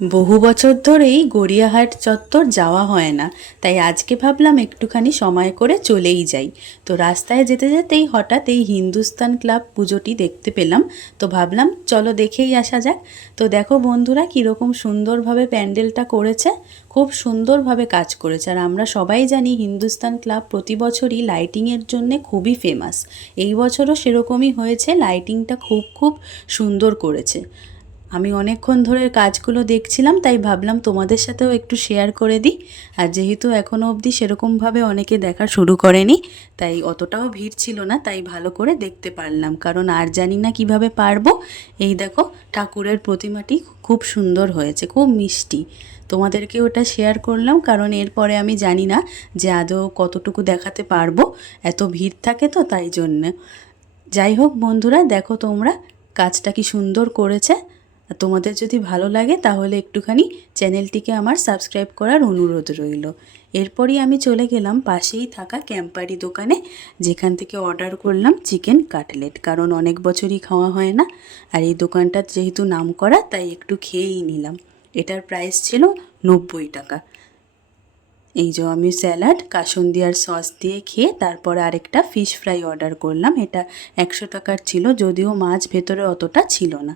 বহু বছর ধরেই গড়িয়াহাট চত্বর যাওয়া হয় না, তাই আজকে ভাবলাম একটুখানি সময় করে চলেই যাই। তো রাস্তায় যেতে যেতেই হঠাৎ এই হিন্দুস্তান ক্লাব পুজোটি দেখতে পেলাম, তো ভাবলাম চলো দেখেই আসা যাক। তো দেখো বন্ধুরা, কীরকম সুন্দরভাবে প্যান্ডেলটা করেছে, খুব সুন্দরভাবে কাজ করেছে। আর আমরা সবাই জানি হিন্দুস্তান ক্লাব প্রতি বছরই লাইটিংয়ের জন্যে খুবই ফেমাস। এই বছরও সেরকমই হয়েছে, লাইটিংটা খুব খুব সুন্দর করেছে। আমি অনেকক্ষণ ধরে কাজগুলো দেখছিলাম, তাই ভাবলাম তোমাদের সাথেও একটু শেয়ার করে দিই। আর যেহেতু এখনও অবধি সেরকমভাবে অনেকে দেখা শুরু করেনি, তাই অতটাও ভিড় ছিল না, তাই ভালো করে দেখতে পারলাম। কারণ আর জানি না কিভাবে পারবো। এই দেখো, ঠাকুরের প্রতিমাটি খুব সুন্দর হয়েছে, খুব মিষ্টি। তোমাদেরকে ওটা শেয়ার করলাম, কারণ এরপরে আমি জানি না যে আদৌ কতটুকু দেখাতে পারবো, এত ভিড় থাকে তো তাই জন্যে। যাই হোক বন্ধুরা, দেখো তোমরা কাজটা কি সুন্দর করেছে। আর তোমাদের যদি ভালো লাগে তাহলে একটুখানি চ্যানেলটিকে আমার সাবস্ক্রাইব করার অনুরোধ রইল। এরপরই আমি চলে গেলাম পাশেই থাকা ক্যাম্পারি দোকানে, যেখান থেকে অর্ডার করলাম চিকেন কাটলেট, কারণ অনেক বছরই খাওয়া হয় না। আর এই দোকানটার যেহেতু নাম করা, তাই একটু খেয়েই নিলাম। এটার প্রাইস ছিল 90 টাকা। এই যে আমি স্যালাড কাসুন্দি আর সস দিয়ে খেয়ে তারপরে আরেকটা ফিশ ফ্রাই অর্ডার করলাম। এটা 100 টাকার ছিল, যদিও মাছ ভেতরে অতটা ছিল না।